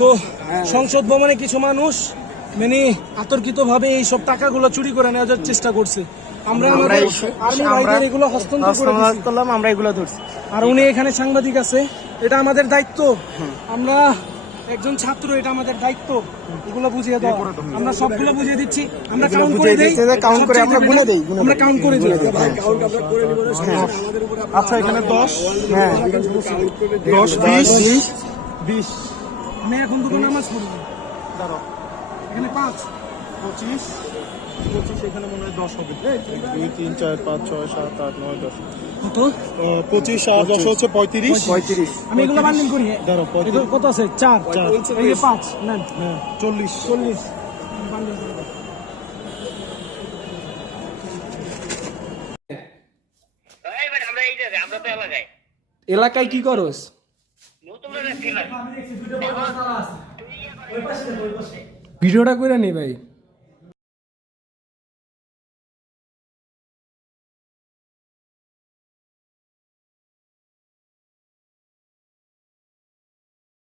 তো সংসদ ভবনে কিছু মানুষ মানে আতর্কিত ভাবে এই সব টাকাগুলো চুরি করে নেওয়ার চেষ্টা করছে। আমরা আমরা আমাদের আর্মি ভাইদের এগুলো হস্তান্তর করে করলাম আমরা এগুলো ধরছি। আর উনি এখানে সাংবাদিক আছে এটা আমাদের দায়িত্ব। আমরা একজন ছাত্র এটা আমাদের দায়িত্ব। এগুলো বুঝিয়ে দাও। আমরা সবগুলো বুঝিয়ে দিচ্ছি। আমরা কাউন্ট করে দেই। count করে আমরা গুনে দেই, আমরা কাউন্ট করে দিই। আচ্ছা এখানে দশ। হ্যাঁ। দশ বিশ। বিশ। আমি এখন দুটো নামাজ পড়ব। এখানে পাঁচ। পঁচিশ। পঁচিশ এখানে মনে হয় দশ হবে। দুই তিন চার পাঁচ ছয় সাত আট নয় দশ। কত? পঁচিশ আর দশ হচ্ছে পঁয়ত্রিশ? পঁয়ত্রিশ। আমি এগুলো করি। ধরো পঁয়ত্রিশ। এগুলো কত আছে? চার। চার। এই পাঁচ। নেন। হ্যাঁ চল্লিশ। চল্লিশ। এলাকায়। এলাকায় কি করস? ভিডিওটা করে নি ভাই।